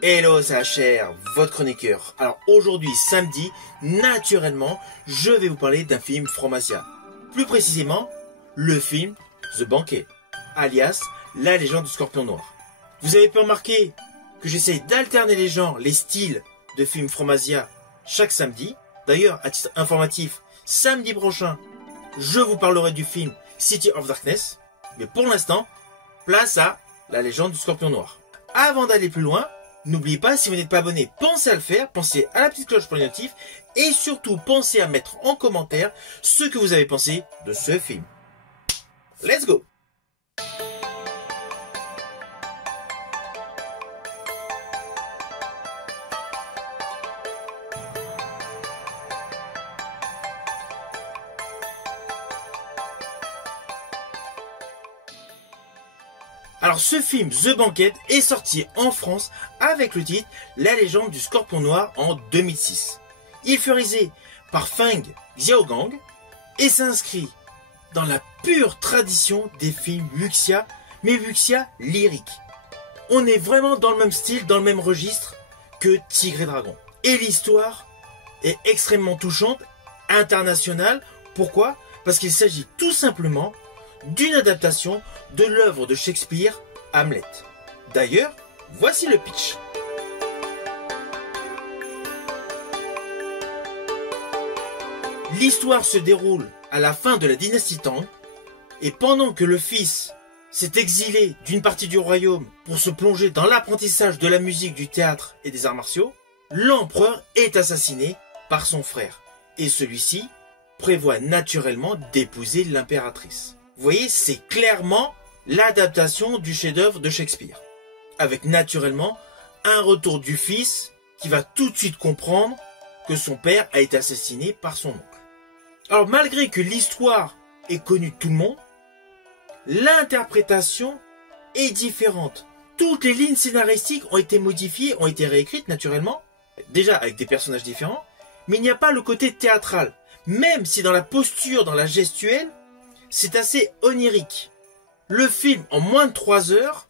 Hello Sacher, votre chroniqueur. Alors aujourd'hui, samedi, naturellement, je vais vous parler d'un film Fromasia. Plus précisément, le film The Banquet, alias La Légende du Scorpion Noir. Vous avez pu remarquer que j'essaie d'alterner les genres, les styles de films Fromasia chaque samedi. D'ailleurs, à titre informatif, samedi prochain, je vous parlerai du film City of Darkness. Mais pour l'instant, place à La Légende du Scorpion Noir. Avant d'aller plus loin, n'oubliez pas, si vous n'êtes pas abonné, pensez à le faire, pensez à la petite cloche pour les notifs, et surtout pensez à mettre en commentaire ce que vous avez pensé de ce film. Let's go! Alors ce film The Banquet est sorti en France avec le titre La Légende du Scorpion Noir en 2006. Il fut réalisé par Feng Xiaogang et s'inscrit dans la pure tradition des films wuxia, mais wuxia lyrique. On est vraiment dans le même style, dans le même registre que Tigre et Dragon. Et l'histoire est extrêmement touchante, internationale. Pourquoi? Parce qu'il s'agit tout simplement d'une adaptation de l'œuvre de Shakespeare, Hamlet. D'ailleurs, voici le pitch. L'histoire se déroule à la fin de la dynastie Tang, et pendant que le fils s'est exilé d'une partie du royaume pour se plonger dans l'apprentissage de la musique, du théâtre et des arts martiaux, l'empereur est assassiné par son frère, et celui-ci prévoit naturellement d'épouser l'impératrice. Vous voyez, c'est clairement l'adaptation du chef-d'œuvre de Shakespeare. Avec naturellement un retour du fils qui va tout de suite comprendre que son père a été assassiné par son oncle. Alors malgré que l'histoire est connue de tout le monde, l'interprétation est différente. Toutes les lignes scénaristiques ont été modifiées, ont été réécrites naturellement, déjà avec des personnages différents, mais il n'y a pas le côté théâtral. Même si dans la posture, dans la gestuelle, c'est assez onirique. Le film, en moins de 3 heures,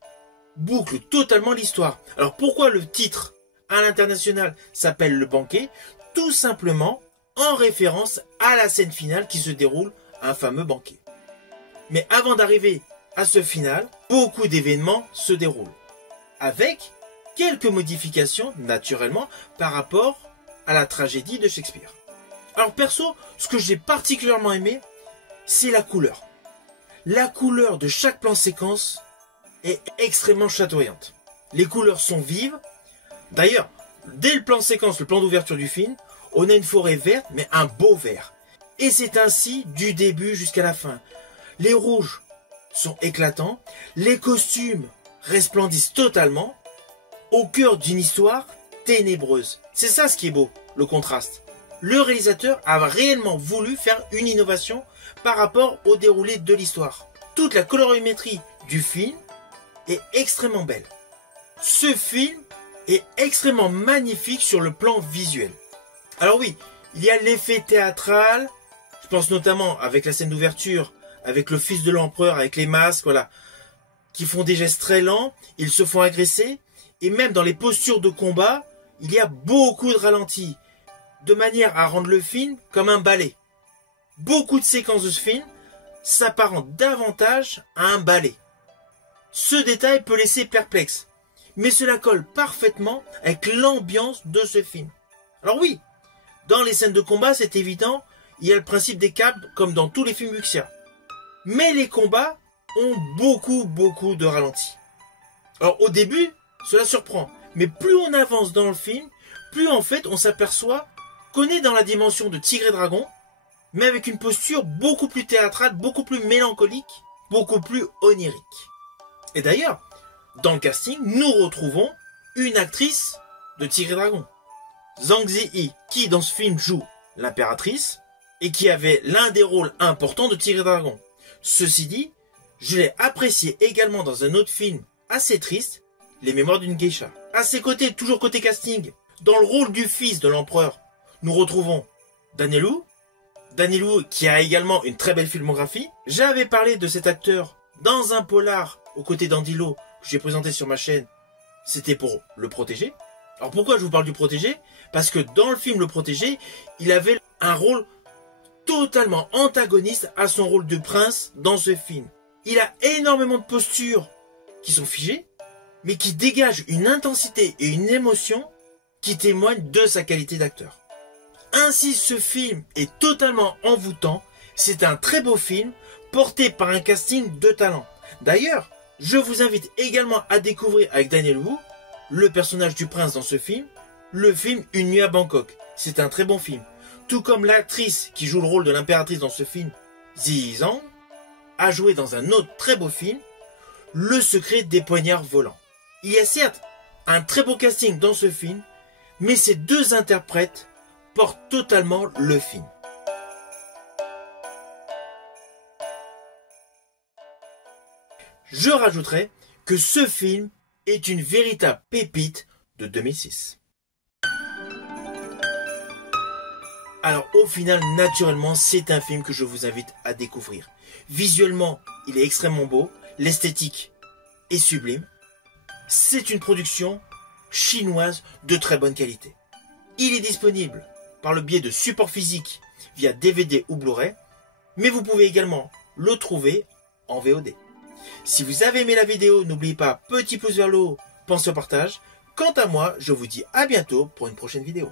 boucle totalement l'histoire. Alors pourquoi le titre à l'international s'appelle Le Banquet? Tout simplement en référence à la scène finale qui se déroule à un fameux banquet. Mais avant d'arriver à ce final, beaucoup d'événements se déroulent. Avec quelques modifications, naturellement, par rapport à la tragédie de Shakespeare. Alors perso, ce que j'ai particulièrement aimé, c'est la couleur. La couleur de chaque plan séquence est extrêmement chatoyante. Les couleurs sont vives. D'ailleurs, dès le plan séquence, le plan d'ouverture du film, on a une forêt verte, mais un beau vert. Et c'est ainsi du début jusqu'à la fin. Les rouges sont éclatants, les costumes resplendissent totalement, au cœur d'une histoire ténébreuse. C'est ça ce qui est beau, le contraste. Le réalisateur a réellement voulu faire une innovation par rapport au déroulé de l'histoire. Toute la colorimétrie du film est extrêmement belle. Ce film est extrêmement magnifique sur le plan visuel. Alors oui, il y a l'effet théâtral, je pense notamment avec la scène d'ouverture, avec le fils de l'empereur, avec les masques, voilà, qui font des gestes très lents, ils se font agresser, et même dans les postures de combat, il y a beaucoup de ralentis, de manière à rendre le film comme un ballet. Beaucoup de séquences de ce film s'apparentent davantage à un ballet. Ce détail peut laisser perplexe, mais cela colle parfaitement avec l'ambiance de ce film. Alors oui, dans les scènes de combat, c'est évident, il y a le principe des câbles comme dans tous les films wuxia. Mais les combats ont beaucoup de ralentis. Alors au début, cela surprend, mais plus on avance dans le film, plus en fait on s'aperçoit qu'on est dans la dimension de Tigre et Dragon, mais avec une posture beaucoup plus théâtrale, beaucoup plus mélancolique, beaucoup plus onirique. Et d'ailleurs, dans le casting, nous retrouvons une actrice de Tigre et Dragon, Zhang Ziyi, qui dans ce film joue l'impératrice, et qui avait l'un des rôles importants de Tigre et Dragon. Ceci dit, je l'ai apprécié également dans un autre film assez triste, Les Mémoires d'une Geisha. À ses côtés, toujours côté casting, dans le rôle du fils de l'empereur, nous retrouvons Daniel Wu qui a également une très belle filmographie. J'avais parlé de cet acteur dans un polar aux côtés d'Andy Lau que j'ai présenté sur ma chaîne c'était pour le protéger. Alors pourquoi je vous parle du protégé? Parce que dans le film Le Protégé, il avait un rôle totalement antagoniste à son rôle de prince dans ce film. Il a énormément de postures qui sont figées, mais qui dégagent une intensité et une émotion qui témoignent de sa qualité d'acteur. Ainsi, ce film est totalement envoûtant. C'est un très beau film, porté par un casting de talent. D'ailleurs, je vous invite également à découvrir avec Daniel Wu le personnage du prince dans ce film, le film Une nuit à Bangkok. C'est un très bon film. Tout comme l'actrice qui joue le rôle de l'impératrice dans ce film, Zi Zhang, a joué dans un autre très beau film, Le secret des poignards volants. Il y a certes un très beau casting dans ce film, mais ces deux interprètes portent totalement le film. Je rajouterai que ce film est une véritable pépite de 2006. Alors au final, naturellement, c'est un film que je vous invite à découvrir. Visuellement, il est extrêmement beau, l'esthétique est sublime. C'est une production chinoise de très bonne qualité. Il est disponible par le biais de supports physiques via DVD ou Blu-ray, mais vous pouvez également le trouver en VOD. Si vous avez aimé la vidéo, n'oubliez pas, petit pouce vers le haut, pensez au partage. Quant à moi, je vous dis à bientôt pour une prochaine vidéo.